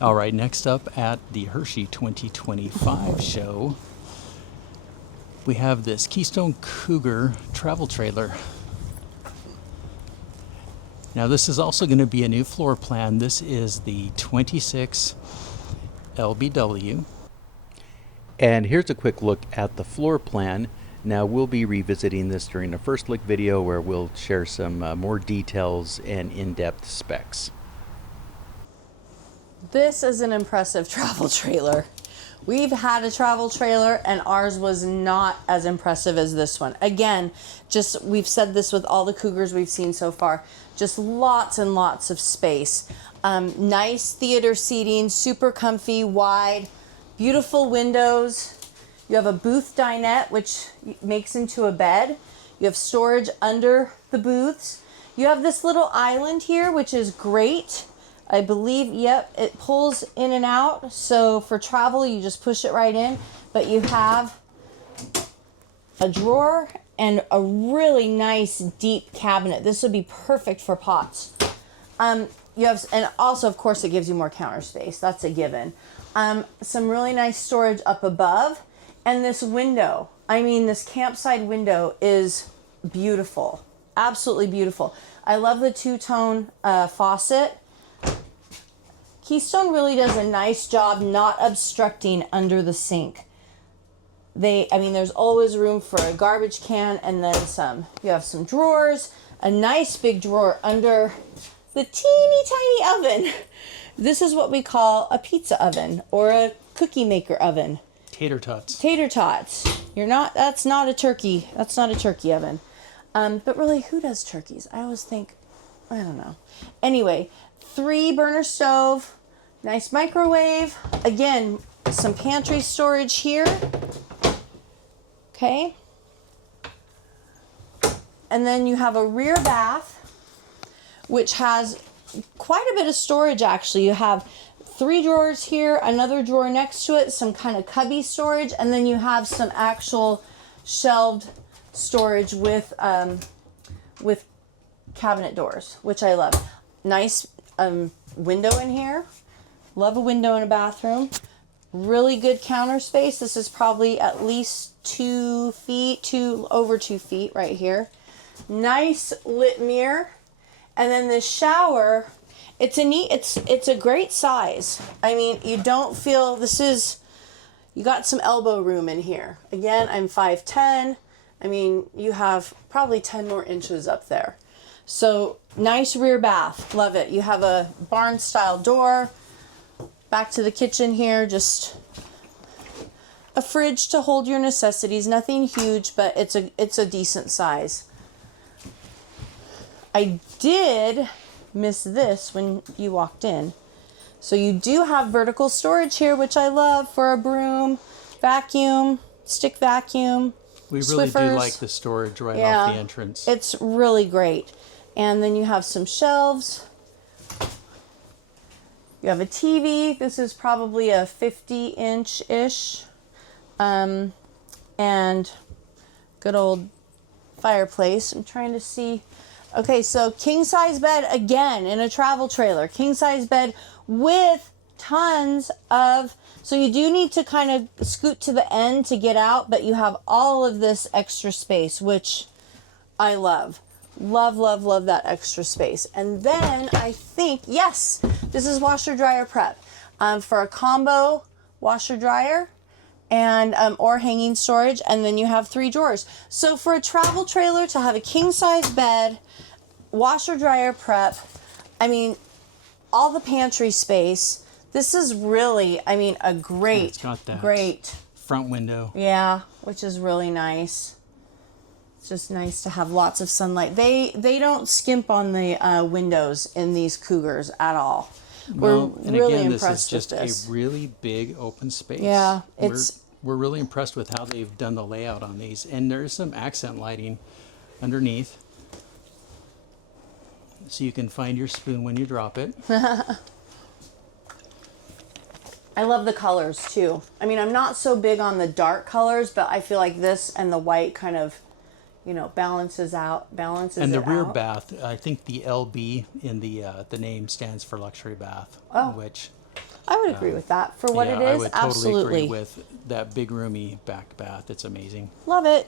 All right, next up at the Hershey 2025 show, we have this Keystone Cougar travel trailer. Now this is also going to be a new floor plan. This is the 26 LBW. And here's a quick look at the floor plan. Now we'll be revisiting this during the first look video where we'll share some more details and in-depth specs. This is an impressive travel trailer. We've had a travel trailer and ours was not as impressive as this one. Again, just we've said this with all the Cougars we've seen so far, just lots and lots of space. Nice theater seating, super comfy, wide, beautiful windows. You have a booth dinette, which makes into a bed. You have storage under the booths. You have this little island here, which is great. I believe, yep, it pulls in and out. So for travel, you just push it right in. But you have a drawer and a really nice deep cabinet. This would be perfect for pots. You have, and also, of course, it gives you more counter space. That's a given. Some really nice storage up above. And this window, I mean, this campsite window is beautiful. Absolutely beautiful. I love the two-tone faucet. Keystone really does a nice job not obstructing under the sink. I mean, there's always room for a garbage can and then some. You have some drawers, a nice big drawer under the teeny tiny oven. This is what we call a pizza oven or a cookie maker oven. Tater tots. Tater tots. That's not a turkey. That's not a turkey oven. But really, who does turkeys? I always think, I don't know. Anyway, 3-burner stove, nice microwave. Again, some pantry storage here. Okay. And then you have a rear bath, which has quite a bit of storage actually. You have 3 drawers here, another drawer next to it, some kind of cubby storage, and then you have some actual shelved storage with cabinet doors, which I love. Nice window in here. Love a window in a bathroom. Really good counter space. This is probably at least 2 feet, over 2 feet right here. Nice lit mirror. And then this shower, it's a great size. I mean, you don't feel, you got some elbow room in here. Again, I'm 5'10". I mean, you have probably 10 more inches up there. So nice rear bath, love it. You have a barn style door. Back to the kitchen here, just a fridge to hold your necessities. Nothing huge, but it's a decent size. I did miss this when you walked in. So you do have vertical storage here, which I love for a broom, vacuum, stick vacuum. We really Swiffers. do like the storage right off the entrance. It's really great. And then you have some shelves. You have a TV. This is probably a 50-inch-ish. And good old fireplace. I'm trying to see. Okay, so king-size bed again in a travel trailer. King-size bed with tons of... So you do need to kind of scoot to the end to get out, but you have all of this extra space, which I love. Love, love, love that extra space. And then I think, yes, this is washer dryer prep for a combo washer dryer and or hanging storage. And then you have 3 drawers. So for a travel trailer to have a king size bed, washer dryer prep, I mean, all the pantry space. This is really, I mean, a great, it's got that great front window. Yeah, which is really nice. It's just nice to have lots of sunlight. They don't skimp on the windows in these Cougars at all. Well, We're and really again, impressed this is with just this. a really big open space. Yeah, we're really impressed with how they've done the layout on these, and there's some accent lighting underneath, so you can find your spoon when you drop it. I love the colors too. I mean, I'm not so big on the dark colors, but I feel like this and the white kind of, you know, balances And the rear bath, I think the LB in the name stands for luxury bath, which I would agree with that. For what Yeah, it I is, would totally absolutely. agree with that big roomy back bath. It's amazing. Love it.